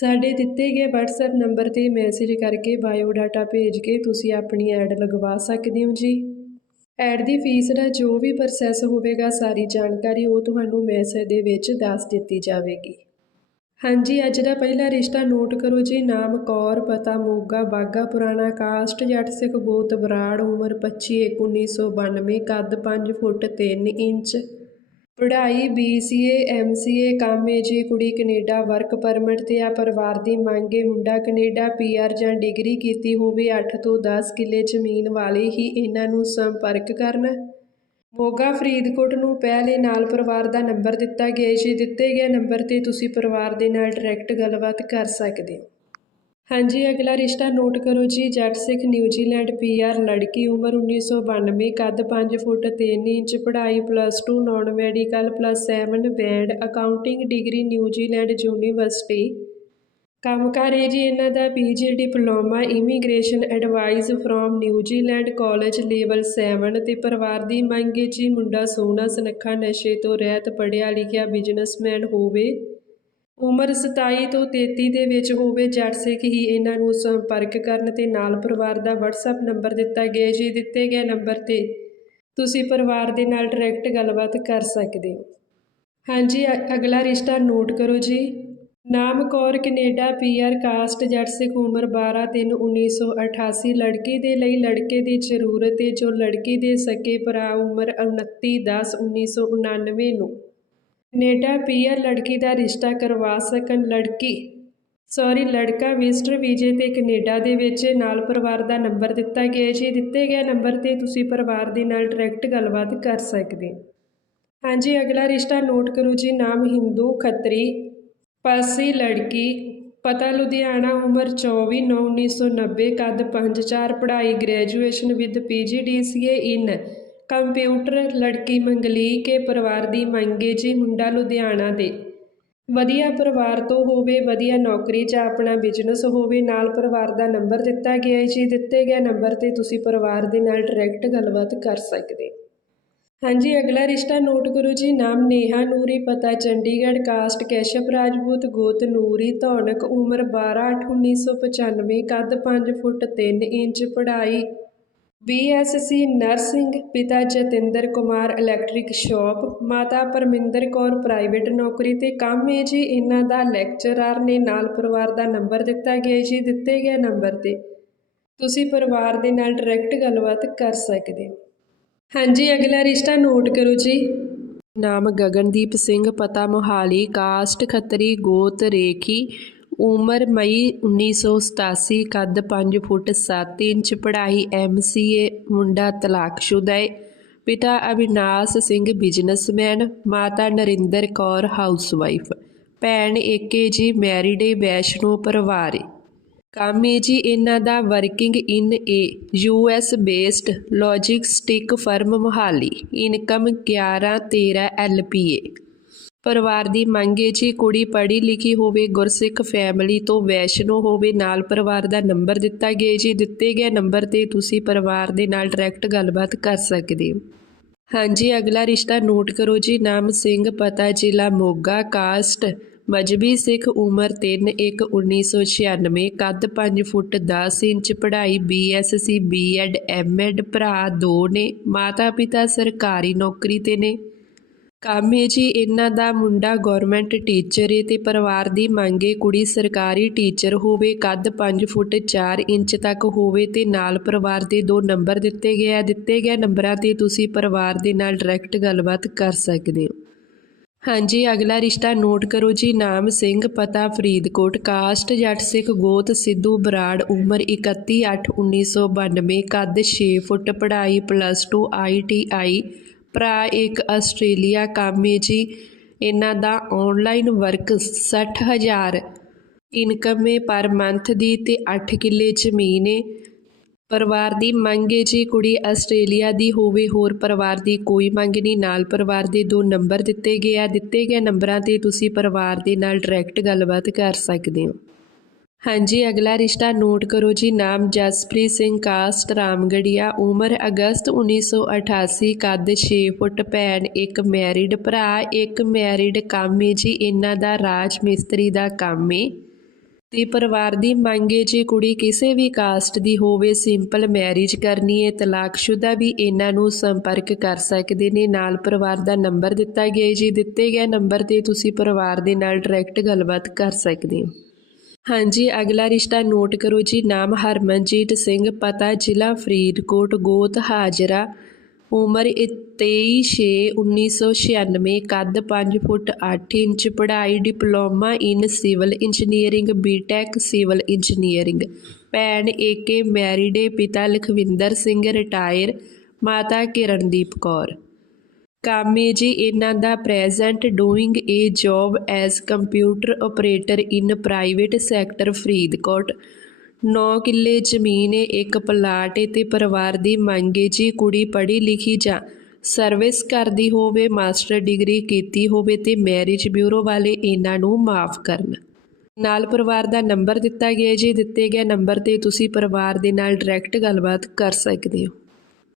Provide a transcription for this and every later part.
ਸਾਡੇ ਦਿੱਤੇ ਗਏ WhatsApp ਨੰਬਰ ਤੇ ਮੈਸੇਜ ਕਰਕੇ ਬਾਇਓਡਾਟਾ ਭੇਜ ਕੇ ਤੁਸੀਂ ਆਪਣੀ ਐਡ ਲਗਵਾ ਸਕਦੇ ਹੋ ਜੀ। ਐਡ ਦੀ ਫੀਸ ਦਾ ਜੋ ਵੀ ਪ੍ਰੋਸੈਸ ਹੋਵੇਗਾ, ਸਾਰੀ ਜਾਣਕਾਰੀ ਉਹ ਤੁਹਾਨੂੰ ਮੈਸੇਜ ਦੇ ਵਿੱਚ ਦੱਸ ਦਿੱਤੀ ਜਾਵੇਗੀ। ਹਾਂਜੀ, ਅੱਜ ਦਾ ਪਹਿਲਾ ਰਿਸ਼ਤਾ ਨੋਟ ਕਰੋ ਜੀ। ਨਾਮ ਕੌਰ, ਪਤਾ ਮੋਗਾ, ਬਾਗਾ, ਪੁਰਾਣਾ ਕਾਸਟ, ਜੱਟ ਸਿੱਖ ਗੋਤ ਬਰਾੜ, ਉਮਰ 25 1992 ਕੱਦ 5 ਫੁੱਟ 3 ਇੰਚ। ਪੜ੍ਹਾਈ B C A M C A ਜੀ ਕੁੜੀ ਕਨੇਡਾ ਵਰਕ ਪਰਮਿਟ ਤੇ ਆ, ਪਰਿਵਾਰ ਦੀ ਮੰਗ ਏ ਮੁੰਡਾ ਕਨੇਡਾ ਪੀ ਆਰ ਜਾਂ ਡਿਗਰੀ ਕੀਤੀ ਹੋਵੇ 8 ਤੋਂ 10 ਕਿੱਲੇ ਜ਼ਮੀਨ ਵਾਲੇ ਹੀ ਇਹਨਾਂ ਨੂੰ ਸੰਪਰਕ ਕਰਨ। ਮੋਗਾ ਫਰੀਦਕੋਟ ਨੂੰ ਪਹਿਲੇ ਨਾਲ ਪਰਿਵਾਰ ਦਾ ਨੰਬਰ ਦਿੱਤਾ ਗਿਆ ਜੀ ਦਿੱਤੇ ਗਏ ਨੰਬਰ ਤੇ ਤੁਸੀਂ ਪਰਿਵਾਰ ਦੇ ਨਾਲ ਡਾਇਰੈਕਟ ਗੱਲਬਾਤ ਕਰ ਸਕਦੇ ਹੋ। ਹਾਂਜੀ, ਅਗਲਾ ਰਿਸ਼ਤਾ ਨੋਟ ਕਰੋ ਜੀ। ਜੱਟ ਸਿੱਖ ਨਿਊਜ਼ੀਲੈਂਡ ਪੀਆਰ ਲੜਕੀ ਉਮਰ 1992 ਕੱਦ 5 ਫੁੱਟ 3 ਇੰਚ, ਪੜ੍ਹਾਈ plus 2 non medical plus 7 band accounting degree New Zealand university. ਕੰਮਕਾਰ ਹੈ ਜੀ, ਇਹਨਾਂ ਦਾ PG diploma, immigration advice from New Zealand college level 7 ਤੇ ਪਰਿਵਾਰ ਦੀ ਮੰਗ ਹੈ ਜੀ, ਮੁੰਡਾ ਸੋਹਣਾ, ਸੁਨੱਖਾ, ਨਸ਼ੇ ਤੋਂ ਰਹਿਤ, ਪੜ੍ਹਿਆ ਲਿਖਿਆ ਬਿਜ਼ਨਸਮੈਨ ਹੋਵੇ। ਉਮਰ 27 ਤੋਂ 33 ਦੇ ਵਿੱਚ ਹੋਵੇ ਜੱਟ ਸਿੱਖ ਹੀ ਇਹਨਾਂ ਨੂੰ ਸੰਪਰਕ ਕਰਨ ਤੇ ਨਾਲ ਪਰਿਵਾਰ ਦਾ WhatsApp ਨੰਬਰ ਦਿੱਤਾ ਗਿਆ ਜੀ। ਦਿੱਤੇ ਗਏ ਨੰਬਰ ਤੇ ਤੁਸੀਂ ਪਰਿਵਾਰ ਦੇ ਨਾਲ ਡਾਇਰੈਕਟ ਗੱਲਬਾਤ ਕਰ ਸਕਦੇ ਹੋ। ਹਾਂਜੀ, ਅ- ਅਗਲਾ ਰਿਸ਼ਤਾ ਨੋਟ ਕਰੋ ਜੀ। ਨਾਮ ਕੌਰ, ਕੈਨੇਡਾ ਪੀਆਰ ਕਾਸਟ ਜੱਟ ਸਿੱਖ ਉਮਰ 12 3 1988 ਲੜਕੀ ਦੇ ਲਈ ਲੜਕੇ ਦੀ ਜ਼ਰੂਰਤ ਹੈ ਜੋ ਲੜਕੀ ਦੇ ਸਕੇ ਭਰਾ ਉਮਰ 29 10 1999 ਨੂੰ। ਕੈਨੇਡਾ ਪੀਆਰ ਲੜਕੀ ਦਾ ਰਿਸ਼ਤਾ ਕਰਵਾ ਸਕਣ ਲੜਕੀ। ਸੌਰੀ, ਲੜਕਾ ਵਿਜ਼ਟਰ ਵੀਜ਼ੇ ਤੇ ਕੈਨੇਡਾ ਦੇ ਵਿੱਚ ਨਾਲ ਪਰਿਵਾਰ ਦਾ ਨੰਬਰ ਦਿੱਤਾ ਗਿਆ ਜੀ ਦਿੱਤੇ ਗਏ ਨੰਬਰ ਤੇ ਤੁਸੀਂ ਪਰਿਵਾਰ ਦੇ ਨਾਲ ਡਾਇਰੈਕਟ ਗੱਲਬਾਤ ਕਰ ਸਕਦੇ। ਹਾਂਜੀ, ਅਗਲਾ ਰਿਸ਼ਤਾ ਨੋਟ ਕਰੋ ਜੀ। ਨਾਮ ਹਿੰਦੂ ਖੱਤਰੀ। ਪਾਸੀ ਲੜਕੀ। ਪਤਾ ਲੁਧਿਆਣਾ, ਉਮਰ 24 9 1990 ਕੱਦ 5-4 ਪੜ੍ਹਾਈ, graduation with PGDCA in. Computer ਲੜਕੀ ਮੰਗਲੀ ਕੇ ਪਰਿਵਾਰ ਦੀ ਮੰਗੇ ਜੀ ਮੁੰਡਾ ਲੁਧਿਆਣਾ ਦੇ। ਵਧੀਆ ਪਰਿਵਾਰ ਤੋਂ ਹੋਵੇ ਵਧੀਆ ਨੌਕਰੀ 'ਚ ਆਪਣਾ ਬਿਜ਼ਨਸ ਹੋਵੇ, ਨਾਲ ਪਰਿਵਾਰ ਦਾ ਨੰਬਰ ਦਿੱਤਾ ਗਿਆ ਹੈ ਜੀ। ਦਿੱਤੇ ਗਏ ਨੰਬਰ ਤੇ ਤੁਸੀਂ ਪਰਿਵਾਰ ਦੇ ਨਾਲ ਡਾਇਰੈਕਟ ਗੱਲਬਾਤ ਕਰ ਸਕਦੇ। ਹਾਂਜੀ, ਅਗਲਾ ਰਿਸ਼ਤਾ ਨੋਟ ਕਰੋ ਜੀ, ਨਾਮ ਨੇਹਾ ਨੂਰੀ, ਪਤਾ ਚੰਡੀਗੜ੍ਹ, ਕਾਸਟ ਕੈਸ਼ਪ, ਰਾਜਪੂਤ, ਗੋਤ ਨੂਰੀ, ਧੌਣਕ, ਉਮਰ 12 8 1995 ਕੱਦ 5 ਫੁੱਟ 3 ਇੰਚ, ਪੜ੍ਹਾਈ ਬੀਐਸਸੀ ਨਰਸਿੰਗ ਪਿਤਾ ਜਤਿੰਦਰ ਕੁਮਾਰ ਇਲੈਕਟ੍ਰਿਕ ਸ਼ਾਪ, ਮਾਤਾ ਪਰਮਿੰਦਰ ਕੌਰ ਪ੍ਰਾਈਵੇਟ ਨੌਕਰੀ ਤੇ ਕੰਮ ਹੈ ਜੀ, ਇਹਨਾਂ ਦਾ ਲੈਕਚਰਰ ਨੇ ਨਾਲ ਪਰਿਵਾਰ ਦਾ ਨੰਬਰ ਦਿੱਤਾ ਗਿਆ ਜੀ, ਦਿੱਤੇ ਗਏ ਨੰਬਰ ਤੇ। ਤੁਸੀਂ ਪਰਿਵਾਰ ਦੇ ਨਾਲ ਡਾਇਰੈਕਟ ਗੱਲਬਾਤ ਕਰ ਸਕਦੇ ਹੋ। ਹਾਂਜੀ, ਅਗਲਾ ਰਿਸ਼ਤਾ ਨੋਟ ਕਰੋ ਜੀ। ਨਾਮ ਗਗਨਦੀਪ ਸਿੰਘ, ਪਤਾ ਮੋਹਾਲੀ, ਕਾਸਟ ਖੱਤਰੀ, ਗੋਤ ਰੇਖੀ ਉਮਰ ਮਈ 1987 ਕੱਦ 5 ਫੁੱਟ 7 ਇੰਚ ਪੜ੍ਹਾਈ ਐਮਸੀਏ ਮੁੰਡਾ ਤਲਾਕਸ਼ੁਦਾ ਹੈ ਪਿਤਾ ਅਵਿਨਾਸ਼ ਸਿੰਘ ਬਿਜ਼ਨਸਮੈਨ, ਮਾਤਾ ਨਰਿੰਦਰ ਕੌਰ ਹਾਊਸਵਾਈਫ। ਭੈਣ ਏਕੇ ਜੀ ਮੈਰਿਡ ਏ, ਵੈਸ਼ਨੋ ਪਰਿਵਾਰ ਏ। ਕੰਮ ਹੈ ਜੀ ਇਹਨਾਂ ਦਾ working in a, U S based logistic firm Mohali. Income 11 13 L P A. ਪਰਿਵਾਰ ਦੀ ਮੰਗ ਹੈ ਜੀ ਕੁੜੀ ਪੜ੍ਹੀ ਲਿਖੀ ਹੋਵੇ, ਗੁਰਸਿੱਖ ਫੈਮਿਲੀ ਤੋਂ ਵੈਸ਼ਨੋ ਹੋਵੇ, ਨਾਲ ਪਰਿਵਾਰ ਦਾ ਨੰਬਰ ਦਿੱਤਾ ਗਿਆ ਜੀ ਦਿੱਤੇ ਗਏ ਨੰਬਰ ਤੇ ਤੁਸੀਂ ਪਰਿਵਾਰ ਦੇ ਨਾਲ ਡਾਇਰੈਕਟ ਗੱਲਬਾਤ ਕਰ ਸਕਦੇ ਹੋ। ਹਾਂਜੀ, ਅਗਲਾ ਰਿਸ਼ਤਾ ਨੋਟ ਕਰੋ ਜੀ, ਨਾਮ ਸਿੰਘ, ਪਤਾ ਜ਼ਿਲ੍ਹਾ ਮੋਗਾ ਕਾਸਟ ਮਜਬੀ ਸਿੱਖ, ਉਮਰ 3 1 1996 ਕੱਦ 5 ਫੁੱਟ 10 ਇੰਚ, ਪੜ੍ਹਾਈ ਬੀਐਸਸੀ ਬੀਐਡ ਐਮਐਡ ਭਰਾ ਦੋ ਨੇ ਮਾਤਾ ਪਿਤਾ ਸਰਕਾਰੀ ਨੌਕਰੀ ਤੇ ਨੇ। ਕੰਮ ਹੈ ਜੀ, ਇਹਨਾਂ ਦਾ ਮੁੰਡਾ ਗੌਰਮੈਂਟ ਟੀਚਰ ਏ ਤੇ ਪਰਿਵਾਰ ਦੀ ਮੰਗ ਏ ਕੁੜੀ ਸਰਕਾਰੀ ਟੀਚਰ ਹੋਵੇ, ਕੱਦ 5 ਫੁੱਟ 4 ਇੰਚ ਤੱਕ ਹੋਵੇ ਤੇ ਨਾਲ ਪਰਿਵਾਰ ਦੇ ਦੋ ਨੰਬਰ ਦਿੱਤੇ ਗਏ ਆ। ਦਿੱਤੇ ਗਏ ਨੰਬਰਾਂ ਤੇ ਤੁਸੀਂ ਪਰਿਵਾਰ ਦੇ ਨਾਲ ਡਾਇਰੈਕਟ ਗੱਲਬਾਤ ਕਰ ਸਕਦੇ ਹੋ। ਹਾਂਜੀ, ਅਗਲਾ ਰਿਸ਼ਤਾ ਨੋਟ ਕਰੋ ਜੀ। ਨਾਮ ਸਿੰਘ, ਪਤਾ ਫਰੀਦਕੋਟ, ਕਾਸਟ, ਜੱਟ ਸਿੱਖ, ਗੋਤ, ਸਿੱਧੂ, ਬਰਾੜ, ਉਮਰ 31 8 1992 ਕੱਦ 6 ਫੁੱਟ, ਪੜ੍ਹਾਈ ਪਲੱਸ 2 ਆਈਟੀਆਈ ਭਰਾ ਇੱਕ ਆਸਟ੍ਰੇਲੀਆ ਕੰਮ ਹੈ ਜੀ। ਇਹਨਾਂ ਦਾ ਆਨਲਾਈਨ ਵਰਕ 60000 ਇਨਕਮ ਹੈ ਪਰ ਮੰਥ ਦੀ ਤੇ 8 ਕਿੱਲੇ ਜ਼ਮੀਨ ਹੈ ਪਰਿਵਾਰ ਦੀ ਮੰਗ ਹੈ ਜੀ ਕੁੜੀ ਆਸਟ੍ਰੇਲੀਆ ਦੀ ਹੋਵੇ, ਹੋਰ ਪਰਿਵਾਰ ਦੀ ਕੋਈ ਮੰਗ ਨਹੀਂ। ਨਾਲ ਪਰਿਵਾਰ ਦੇ ਦੋ ਨੰਬਰ ਦਿੱਤੇ ਗਏ ਆ। ਦਿੱਤੇ ਗਏ ਨੰਬਰਾਂ ਤੇ ਤੁਸੀਂ ਪਰਿਵਾਰ ਦੇ ਨਾਲ ਡਾਇਰੈਕਟ ਗੱਲਬਾਤ ਕਰ ਸਕਦੇ ਹੋ। ਹਾਂਜੀ, ਅਗਲਾ ਰਿਸ਼ਤਾ ਨੋਟ ਕਰੋ ਜੀ। ਨਾਮ ਜਸਪ੍ਰੀਤ ਸਿੰਘ, ਕਾਸਟ ਰਾਮਗੜੀਆ, ਉਮਰ ਅਗਸਤ 1988 ਕੱਦ 6 ਫੁੱਟ, ਭੈਣ ਇੱਕ ਮੈਰਿਡ ਭਰਾ ਇੱਕ ਮੈਰਿਡ ਕੰਮ ਹੈ ਜੀ। ਇਹਨਾਂ ਦਾ ਰਾਜ ਮਿਸਤਰੀ ਦਾ ਕੰਮ ਏ। ਤੇ ਪਰਿਵਾਰ ਦੀ ਮੰਗ ਏ ਜੀ, ਕੁੜੀ ਕਿਸੇ ਵੀ ਕਾਸਟ ਦੀ ਹੋਵੇ ਸਿੰਪਲ ਮੈਰਿਜ ਕਰਨੀ ਏ। ਤਲਾਕਸ਼ੁਦਾ ਵੀ ਇਹਨਾਂ ਨੂੰ ਸੰਪਰਕ ਕਰ ਸਕਦੇ ਨੇ। ਨਾਲ ਪਰਿਵਾਰ ਦਾ ਨੰਬਰ ਦਿੱਤਾ ਗਿਆ ਜੀ। ਦਿੱਤੇ ਗਏ ਨੰਬਰ ਤੇ ਤੁਸੀਂ ਪਰਿਵਾਰ ਦੇ ਨਾਲ ਡਾਇਰੈਕਟ ਗੱਲਬਾਤ ਕਰ ਸਕਦੇ ਹੋ। ਹਾਂਜੀ, ਅਗਲਾ ਰਿਸ਼ਤਾ ਨੋਟ ਕਰੋ ਜੀ। ਨਾਮ ਹਰਮਨਜੀਤ ਸਿੰਘ, ਪਤਾ ਜ਼ਿਲ੍ਹਾ ਫਰੀਦਕੋਟ, ਗੋਤ ਹਾਜਰਾ, ਉਮਰ 23/6/1996 ਕੱਦ 5 ਫੁੱਟ 8 ਇੰਚ, ਪੜ੍ਹਾਈ diploma in civil engineering, BTech civil engineering. ਭੈਣ ਏਕੇ ਮੈਰੀਡੇ ਪਿਤਾ ਲਖਵਿੰਦਰ ਸਿੰਘ, ਰਿਟਾਇਰ, ਮਾਤਾ ਕਿਰਨਦੀਪ ਕੌਰ। ਕੰਮ ਹੈ ਜੀ, ਇਹਨਾਂ ਦਾ present doing a job as computer operator in private sector Faridkot. 9 ਕਿੱਲੇ ਜ਼ਮੀਨ ਏ, ਇੱਕ ਪਲਾਟ ਏ ਤੇ ਪਰਿਵਾਰ ਦੀ ਮੰਗ ਏ ਜੀ, ਕੁੜੀ ਪੜ੍ਹੀ ਲਿਖੀ ਜਾਂ ਸਰਵਿਸ ਕਰਦੀ ਹੋਵੇ ਮਾਸਟਰ ਡਿਗਰੀ ਕੀਤੀ ਹੋਵੇ ਤੇ ਮੈਰਿਜ ਬਿਊਰੋ ਵਾਲੇ ਇਹਨਾਂ ਨੂੰ ਮਾਫ ਕਰਨ। ਨਾਲ ਪਰਿਵਾਰ ਦਾ ਨੰਬਰ ਦਿੱਤਾ ਗਿਆ ਜੀ, ਦਿੱਤੇ ਗਏ ਨੰਬਰ ਤੇ ਤੁਸੀਂ ਪਰਿਵਾਰ ਦੇ ਨਾਲ ਡਾਇਰੈਕਟ ਗੱਲਬਾਤ ਕਰ ਸਕਦੇ ਹੋ।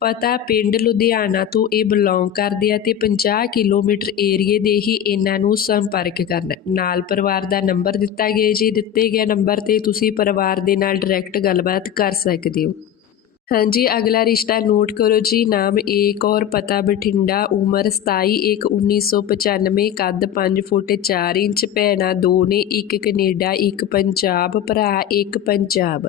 ਪਤਾ ਪਿੰਡ ਲੁਧਿਆਣਾ ਤੋਂ ਇਹ ਬਿਲੋਂਗ ਕਰਦੇ ਆ ਤੇ 50 ਕਿਲੋਮੀਟਰ ਏਰੀਏ ਦੇ ਹੀ ਇਹਨਾਂ ਨੂੰ ਸੰਪਰਕ ਕਰਨ। ਨਾਲ ਪਰਿਵਾਰ ਦਾ ਨੰਬਰ ਦਿੱਤਾ ਗਿਆ ਜੀ। ਦਿੱਤੇ ਗਏ ਨੰਬਰ ਤੇ ਤੁਸੀਂ ਪਰਿਵਾਰ ਦੇ ਨਾਲ ਡਾਇਰੈਕਟ ਗੱਲਬਾਤ ਕਰ ਸਕਦੇ ਹੋ। ਹਾਂਜੀ, ਅਗਲਾ ਰਿਸ਼ਤਾ ਨੋਟ ਕਰੋ ਜੀ। ਨਾਮ ਏਕ ਔਰ ਪਤਾ ਬਠਿੰਡਾ। ਉਮਰ 27 ਇੱਕ 1995 ਕੱਦ 5 ਫੁੱਟ 4 ਇੰਚ। ਭੈਣਾਂ ਦੋ ਨੇ। ਇੱਕ ਕੈਨੇਡਾ, ਇੱਕ ਪੰਜਾਬ, ਭਰਾ ਇੱਕ ਪੰਜਾਬ।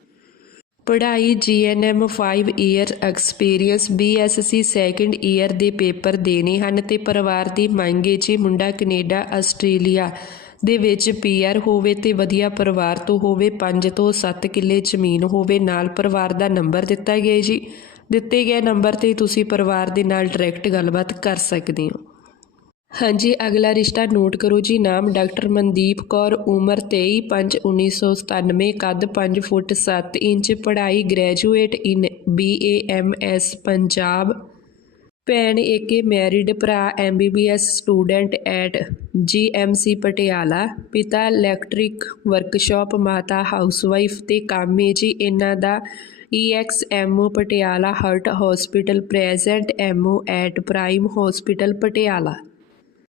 ਪੜ੍ਹਾਈ GNM 5 year experience BSc second year ਦੇ ਪੇਪਰ ਦੇਣੇ ਹਨ ਤੇ ਪਰਿਵਾਰ ਦੀ ਮੰਗ ਹੈ ਜੀ ਮੁੰਡਾ ਕੈਨੇਡਾ, ਆਸਟ੍ਰੇਲੀਆ ਦੇ ਵਿੱਚ ਪੀਆਰ ਹੋਵੇ ਤੇ ਵਧੀਆ ਪਰਿਵਾਰ ਤੋਂ ਹੋਵੇ 5 ਤੋਂ 7 ਕਿੱਲੇ ਜ਼ਮੀਨ ਹੋਵੇ, ਨਾਲ ਪਰਿਵਾਰ ਦਾ ਨੰਬਰ ਦਿੱਤਾ ਗਿਆ ਜੀ। ਦਿੱਤੇ ਗਏ ਨੰਬਰ ਤੇ ਤੁਸੀਂ ਪਰਿਵਾਰ ਦੇ ਨਾਲ ਡਾਇਰੈਕਟ ਗੱਲਬਾਤ ਕਰ ਸਕਦੇ ਹੋ। ਹਾਂਜੀ, ਅਗਲਾ ਰਿਸ਼ਤਾ ਨੋਟ ਕਰੋ ਜੀ। ਨਾਮ ਡਾਕਟਰ ਮਨਦੀਪ ਕੌਰ, ਉਮਰ 23/5/1997 ਕੱਦ 5 ਫੁੱਟ 7 ਇੰਚ, ਪੜ੍ਹਾਈ ਗ੍ਰੈਜੂਏਟ ਇਨ ਬੀਏਐਮਐਸ ਪੰਜਾਬ। ਭੈਣ ਏਕੇ, ਮੈਰਿਡ ਭਰਾ MBBS student at GMC Patiala. ਪਿਤਾ ਇਲੈਕਟ੍ਰਿਕ ਵਰਕਸ਼ਾਪ, ਮਾਤਾ ਹਾਊਸਵਾਈਫ ਤੇ ਕਾਮੇ ਜੀ। ਇਹਨਾਂ ਦਾ EXMO Patiala heart hospital, present MO at prime hospital Patiala.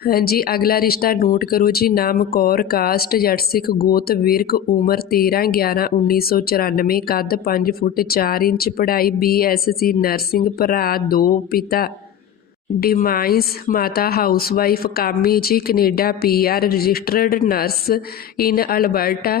ਹਾਂਜੀ, ਅਗਲਾ ਰਿਸ਼ਤਾ ਨੋਟ ਕਰੋ ਜੀ। ਨਾਮ ਕੌਰ, ਕਾਸਟ ਜੱਟ ਸਿੱਖ ਗੋਤ, ਵਿਰਕ, ਉਮਰ 13 11 1994 ਕੱਦ 5 ਫੁੱਟ 4 ਇੰਚ, ਪੜ੍ਹਾਈ ਬੀਐਸਸੀ ਨਰਸਿੰਗ ਭਰਾ ਦੋ, ਪਿਤਾ ਡਿਮਾਈਸ, ਮਾਤਾ ਹਾਊਸਵਾਈਫ, ਕਾਮੀ ਜੀ, Canada PR registered nurse, in Alberta